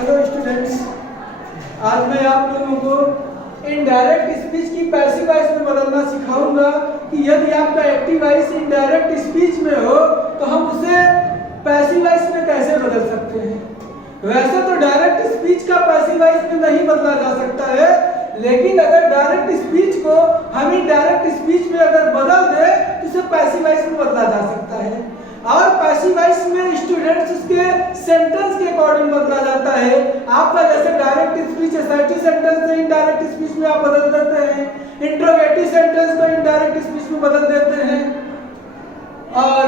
Hello students, आज मैं आप लोगों को इनडायरेक्ट स्पीच की पैसिव वॉइस में बदलना सिखाऊंगा कि यदि आपका एक्टिव वॉइस इनडायरेक्ट स्पीच में हो तो हम उसे पैसिव वॉइस में कैसे बदल सकते हैं। वैसे तो डायरेक्ट स्पीच का पैसिव वॉइस में नहीं बदला जा सकता है, लेकिन अगर डायरेक्ट स्पीच को हम इनडायरेक्ट स्पीच में अगर बदल दे तो उसे पैसिव वॉइस में बदला जा सकता है। और पैसिव वॉइस में स्टूडेंट्स उसके सेंटेंस के अकॉर्डिंग बदला जाता है। आपका जैसे डायरेक्ट स्पीच असर्टिव सेंटेंस से इनडायरेक्ट स्पीच में आप बदल देते हैं, इंट्रोगेटिव सेंटेंस को इनडायरेक्ट स्पीच में बदल देते हैं, और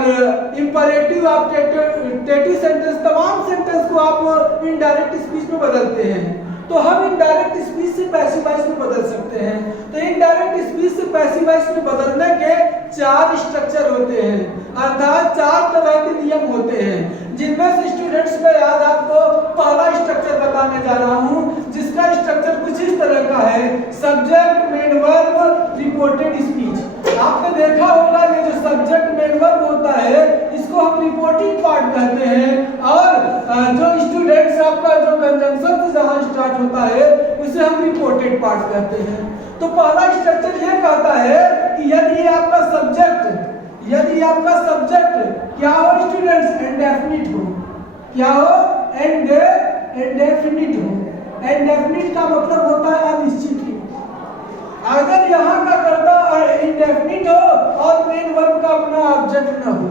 इंपरेटिव आप टेटिव सेंटेंस, तमाम सेंटेंस को आप इनडायरेक्ट स्पीच में बदलते हैं। तो हम इनडायरेक्ट स्पीच से पैसिव वॉइस में बदल सकते हैं। तो इनडायरेक्ट स्पीच से पैसिव वॉइस में बदलने के 4 स्ट्रक्चर होते हैं, अर्थात 4 तरह के नियम होते हैं, जिनमें से स्टूडेंट्स में आज आपको पहला स्ट्रक्चर बताने जा रहा हूं, जिसका स्ट्रक्चर कुछ इस तरह का है। Subject, main verb, reported speech. आपने देखा होगा ये जो सब्जेक्ट मेन वर्ब होता है इसको हम रिपोर्टिंग पार्ट कहते हैं, और जो स्टूडेंट्स आपका जो कंजंक्शन से जहां स्टार्ट होता है उसे हम रिपोर्टेड पार्ट कहते हैं। तो पहला स्ट्रक्चर ये कहता है कि यदि आपका सब्जेक्ट क्या हो स्टूडेंट्स, इंडेफिनिट हो। क्या हो? इंडेफिनिट हो। इंडेफिनिट का मतलब होता है अनिश्चित। अगर यहाँ का कर्ता इंडेफिनिट हो और मेन वर्ब का अपना ऑब्जेक्ट न हो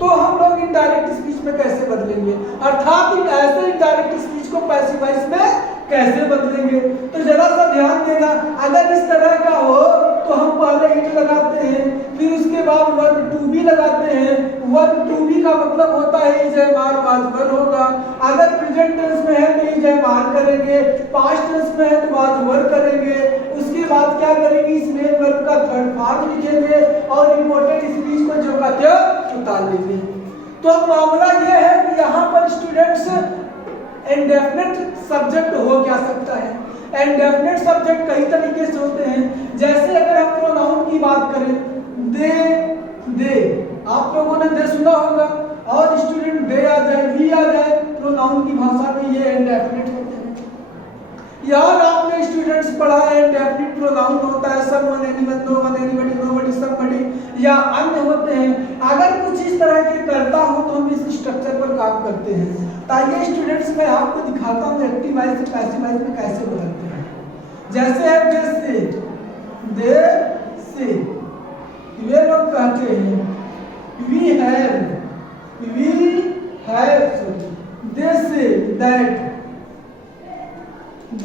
तो हम लोग इनडायरेक्ट स्पीच में कैसे बदलेंगे, अर्थात ऐसे इनडायरेक्ट स्पीच को पैसिव वॉइस में कैसे बदलेंगे। तो जरा सा ध्यान देना, अगर इस तरह का हो तो हम पहले इट लगाते हैं, फिर उसके बाद वर्ब टू बी लगाते हैं। वर्ब टू बी का मतलब होता है is am are was were होगा। अगर प्रेजेंट टेंस में है तो इज एम आर करेंगे, पास्ट टेंस में है तो वाज वर करेंगे। उसके बाद क्या करेंगे, इस मेन वर्ब का थर्ड फॉर्म लिखेंगे और रिपोर्टेड स्पीच को जो का त्यो उतार लेंगे। तो अब मामला यह है कि यहाँ पर स्टूडेंट्स इंडेफिनिट सब्जेक्ट हो क्या सकता है। इंडेफिनिट सब्जेक्ट कई तरीके से होते हैं, जैसे अगर हम प्रोनाउन की बात करें, दे, आप लोगों ने दे सुना होगा, और स्टूडेंट दे आ जाए, वी आ जाए, प्रोनाउन की भाषा में ये इंडेफिनिट होते हैं। यार आपने स्टूडेंट्स पढ़ा है इंडेफिनिट प्रोनाउन होता है someone, anyone, known, anybody, nobody, somebody या अन्य होते हैं। अगर कुछ इस तरह के करता हो तो हम इस स्ट्रक्चर पर काम करते हैं। ताकि स्टूडेंट्स मैं आपको दिखाता हूँ एक्टिव वॉइस से पैसिव वॉइस में कैसे बदलते हैं। जैसे है दे से ये लोग कहते हैं we have, they say that they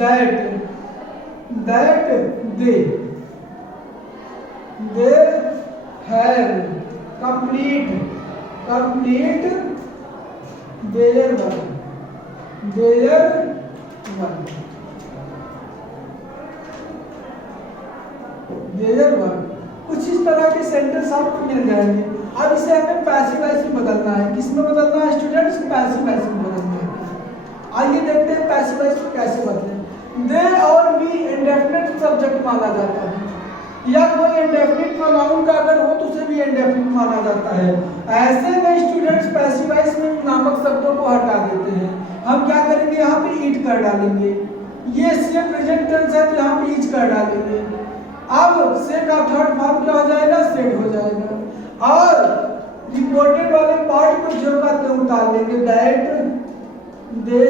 have complete their work। कुछ इस तरह के सेंटेंस आपको मिल जाएंगे। अब इसे हमें पैसिव वॉइस में बदलना है। किस में बदलना है स्टूडेंट्स? पैसिव वॉइस में बदलना है। आइए देखते हैं पैसिव वॉइस को कैसे बदलें। दे और वी इंडेफिनिट सब्जेक्ट माना जाता है, या कोई इंडेफिनिट प्रोनाउन का अगर हो तो उसे भी इंडेफिनिट माना जाता है। ऐसे में स्टूडेंट्स पैसिव वॉइस में नामक शब्दों को हटा देते हैं। हम क्या करेंगे, यहाँ पे ईट कर डालेंगे। ये से प्रेजेंट टेंस है तो यहाँ पे ईच कर डालेंगे। अब से का थर्ड फॉर्म क्या हो जाएगा, सेड हो जाएगा। और रिपोर्टेड वाले पार्ट को जो का त्यों उतार लेंगे, that they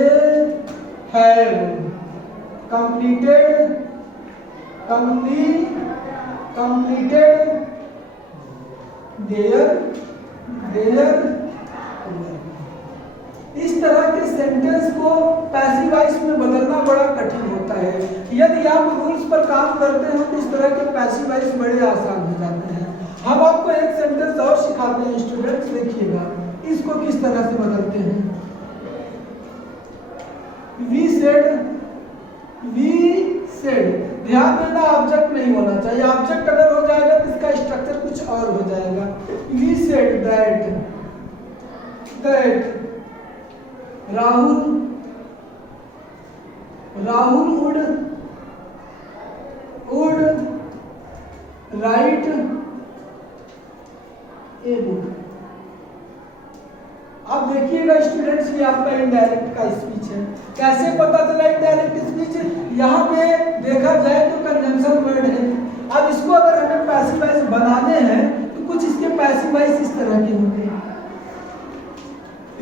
have completed their इस तरह के सेंटेंस को पैसिव वॉइस में बदलना बड़ा कठिन होता है। यदि आप रूल्स पर काम करते हैं तो इस तरह के पैसिव वॉइस बड़े आसान हो जाते हैं। हम आपको एक सेंटेंस और सिखाते हैं स्टूडेंट्स, देखिएगा इसको किस तरह से बदलते हैं। वी सेड, ध्यान देना ऑब्जेक्ट नहीं होना चाहिए। ऑब्जेक्ट अगर हो जाएगा तो इसका स्ट्रक्चर कुछ और हो जाएगा। We said that Rahul would write a book। अब देखिएगा स्टूडेंट्स, ये आपका इनडायरेक्ट का स्पीच है। कैसे पता चला इनडायरेक्ट स्पीच? यहाँ पे देखा जाए तो कंजंक्शन वर्ड है। अब इसको अगर हमें पैसिव वॉइस बनाने हैं तो कुछ इसके पैसिव वॉइस इस तरह के होंगे।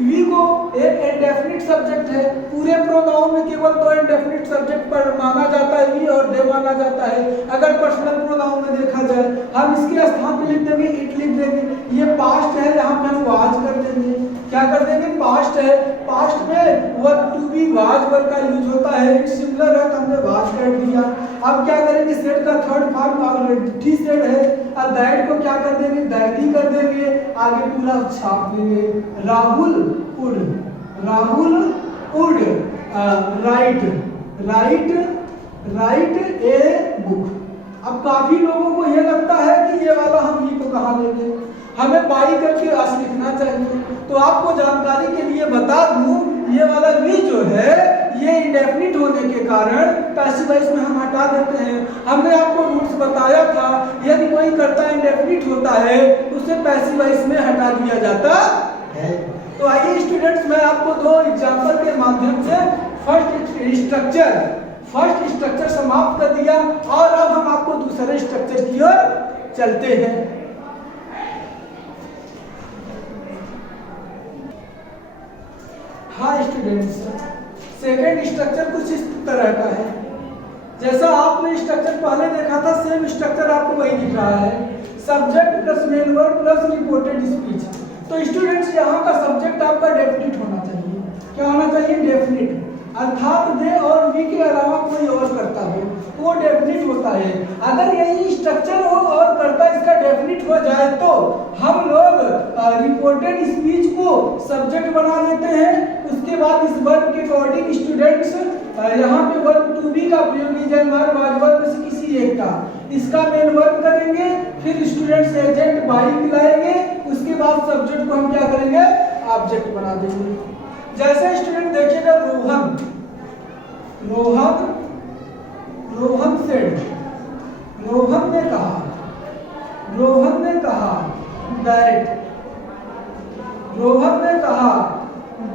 वी को एक इंडेफिनिट सब्जेक्ट है, पूरे प्रोनाउन में केवल दो इंडेफिनिट सब्जेक्ट पर माना जाता है, वी और दे माना जाता है। अगर पर्सनल प्रोनाउन में देखा जाए, हम इसके स्थान पे लिख देंगे इट, लिख देंगे। ये पास्ट है, यहाँ पे हम वाज कर देंगे। क्या कर देंगे? पास्ट है, पास्ट में verb to be was verb का यूज होता है। इट सिमिलर है तो हमने वाज कर दिया। अब क्या करेंगे? सेड का थर्ड फॉर्म ऑलरेडी सेड है, अब दैट को क्या कर देंगे? दैटी कर देंगे, आगे पूरा छाप देंगे। राहुल उड, राहुल उड right, right, right a book. अब काफी लोगों को ये लगता है कि ये वाला हम ही को कहाँ लेंगे, हमें बाई करके अस लिखना चाहिए। तो आपको जानकारी के लिए बता दूं, ये वाला वी जो है ये इंडेफिनिट होने के कारण पैसिव वॉइस में हम हटा देते हैं। हमने आपको रूल्स बताया था, यदि कोई कर्ता इंडेफिनिट होता है उसे पैसिव वॉइस में हटा दिया जाता है। तो आइए स्टूडेंट्स, मैं आपको दो एग्जांपल के माध्यम से फर्स्ट स्ट्रक्चर समाप्त कर दिया और अब हम आपको दूसरे स्ट्रक्चर की ओर चलते हैं। हाँ स्टूडेंट्स, सेकेंड स्ट्रक्चर कुछ इस तरह का है। जैसा आपने स्ट्रक्चर पहले देखा था, सेम स्ट्रक्चर आपको वही दिख रहा है। Subject plus main verb plus reported speech. तो स्टूडेंट्स, यहाँ का सब्जेक्ट आपका डेफिनिट होना चाहिए। क्या होना चाहिए? डेफिनिट, अर्थात दे और वी के अलावा कोई और करता हो तो वो डेफिनिट होता है। अगर यही स्ट्रक्चर हो और करता इसका डेफिनिट हो जाए तो हम लोग रिपोर्टेड स्पीच को सब्जेक्ट बना देते हैं। उसके बाद इस वर्ब के अकॉर्डिंग स्टूडेंट्स यहाँ पे वर्ब टू बी का प्रयोग कीजिए, वर्ब में से किसी एक का, इसका मेन वर्ब करेंगे, फिर स्टूडेंट्स एजेंट बाई लाएंगे, उसके बाद सब्जेक्ट को हम क्या करेंगे? ऑब्जेक्ट बना देंगे। जैसे स्टूडेंट देखिएगा, रोहन, रोहन, रोहन सेड, रोहन ने कहा, रोहन ने कहा दैट, रोहन ने कहा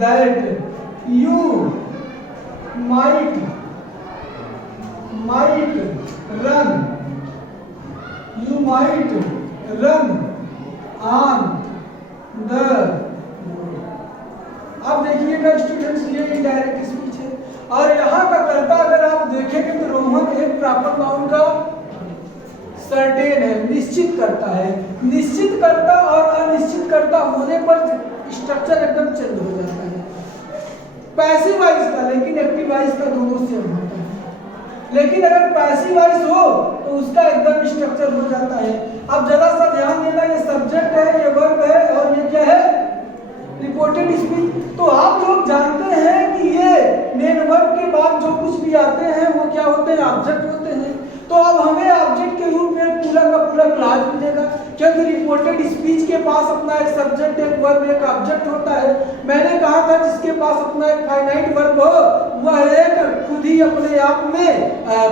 that you might run, you might run on the road। अब देखिएगा स्टूडेंट्स, ये इनडायरेक्ट स्पीच है और यहाँ का कर्ता अगर आप देखेंगे तो रोहन एक प्रॉपर नाउन का सर्टेन है, निश्चित करता है। निश्चित करता और अनिश्चित करता होने पर स्ट्रक्चर एकदम चेंज हो जाता है। पैसिव वॉइस का, लेकिन एक्टिव वॉइस का दोनों सेम होता है। लेकिन अगर पैसिव वॉइस हो तो उसका एकदम स्ट्रक्चर हो जाता है। अब जरा सा ध्यान देना, ये सब्जेक्ट है, ये वर्ब है और ये क्या है? Reported speech. तो आप लोग जानते हैं कि ये मेन वर्ब के बाद जो कुछ भी आते हैं वो क्या होते हैं? ऑब्जेक्ट होते हैं। तो अब हमें ऑब्जेक्ट के रूप में पूरा का पूरा क्लास मिलेगा, क्योंकि रिपोर्टेड स्पीच के पास अपना एक सब्जेक्ट, एक वर्ब, एक ऑब्जेक्ट होता है। मैंने कहा था जिसके पास अपना एक फाइनाइट वर्ब हो वह एक खुद ही अपने आप में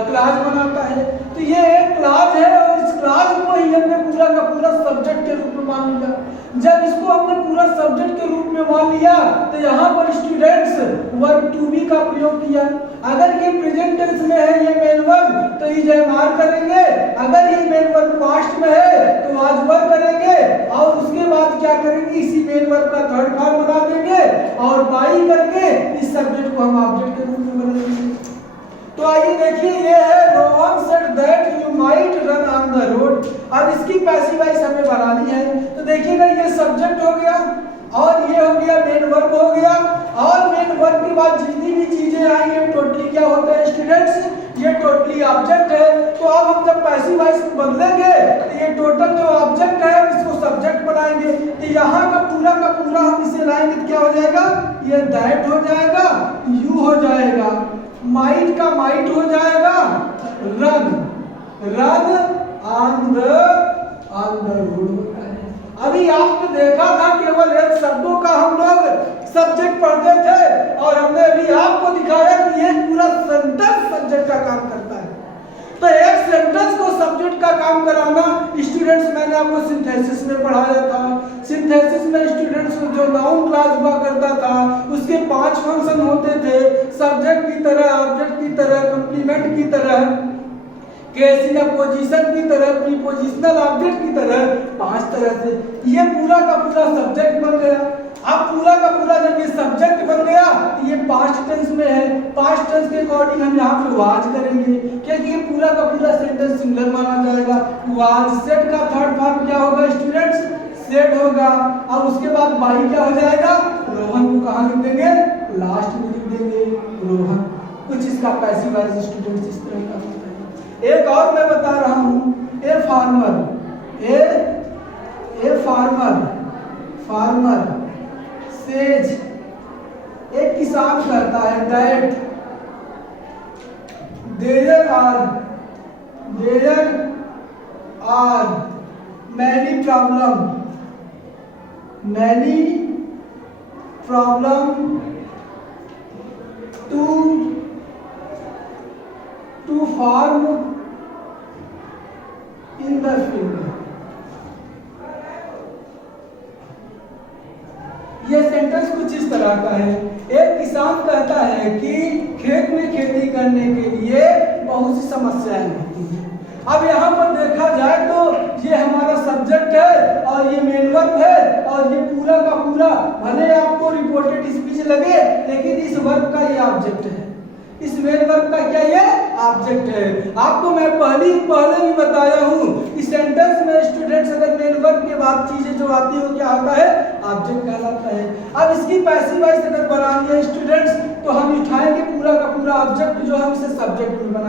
क्लास बनाता है। तो ये एक क्लास है और इस क्लास को ही हमने पूरा का पूरा सब्जेक्ट के रूप में मान लिया। जब इसको हमने पूरा सब्जेक्ट के रूप में मान लिया तो यहाँ पर स्टूडेंट्स वर्ब टू बी का प्रयोग किया। अगर ये प्रेजेंट टेंस में है ये मेन वर्ब तो इज एम आर करेंगे, अगर ये मेन वर्ब पास्ट में है तो आज वर्ब करेंगे और उसके बाद क्या करेंगे? इसी मेन वर्ब का थर्ड फॉर्म बना देंगे और बाई करके इस सब्जेक्ट को हम ऑब्जेक्ट के रूप में बना देंगे। तो आइए देखिए, ये है Rohan said that you might run on the road. अब इसकी पैसिव वॉइस हमें बनानी है। तो देखिएगा, ये सब्जेक्ट हो गया और ये हो गया मेन वर्ब हो गया और मेन वर्ब के बाद जितनी भी चीजें आई ये टोटली क्या होते हैं स्टूडेंट्स? ये टोटली ऑब्जेक्ट है। तो अब हम जब पैसिव वॉइस बदलेंगे तो ये टोटल जो ऑब्जेक्ट है इसको सब्जेक्ट बनाएंगे। तो यहाँ का पूरा हम इसे लाएंगे तो क्या हो जाएगा? ये दैट हो जाएगा, यू हो जाएगा, माइट का माइट हो जाएगा, run, run on the road होता है। अभी आपने देखा था केवल एक शब्दों का हम लोग सब्जेक्ट पढ़ते थे और हमने अभी आपको दिखाया कि ये पूरा सेंटेंस सब्जेक्ट का काम करता है। तो एक सेंटेंस को सब्जेक्ट का काम कराना स्टूडेंट्स, मैंने आपको सिंथेसिस में पढ़ाया था। सिंथेसिस में स्टूडेंट्स को जो नाउन क्लास हुआ करता था उसके 5 फंक्शन होते थे, सब्जेक्ट की तरह, ऑब्जेक्ट की तरह, कंप्लीमेंट की तरह, केस इन पोजीशन की तरह, प्रीपोजिशनल ऑब्जेक्ट की तरह, 5 तरह से ये पूरा का पूरा सब्जेक्ट बन गया। अब पूरा का पूरा जब ये सब्जेक्ट बन गया ये पास्ट टेंस में है, पास्ट टेंस के अकॉर्डिंग हम यहाँ पे वाज करेंगे क्योंकि ये पूरा का पूरा सेंटेंस सिंगुलर माना जाएगा। वाज सेड का थर्ड फॉर्म क्या होगा स्टूडेंट्स? सेड होगा। और उसके बाद बाई क्या हो जाएगा? रोहन को कहाँ लिख देंगे? लास्ट में लिख देंगे रोहन। कुछ इसका पैसिव वॉइस स्टूडेंट्स इस तरह का होता है। एक और मैं बता रहा हूँ, a farmer, a farmer, farmer says, एक किसान कहता है that there are many problem to farm in the field. ये सेंटेंस कुछ इस तरह का है, एक किसान कहता है कि खेत में खेती करने के लिए बहुत सी समस्याएं होती हैं। अब यहाँ पर देखा जाए तो ये हमारा सब्जेक्ट है और ये मेन वर्ब है और ये पूरा का पूरा भले आपको रिपोर्टेड स्पीच लगे लेकिन इस वर्ब का ये ऑब्जेक्ट है, इस मेन वर्ब का क्या ये ऑब्जेक्ट है। आपको मैं पहले भी बताया हूँ इस सेंटेंस में स्टूडेंट्स अगर मेन वर्ब के बाद चीजें जो आती है वो क्या होता है? ऑब्जेक्ट कहलाता है। अब इसकी पैसिव वॉइस अगर बनानी है स्टूडेंट्स तो हम उठाएंगे पूरा का पूरा ऑब्जेक्ट जो हम इसे सब्जेक्ट में बना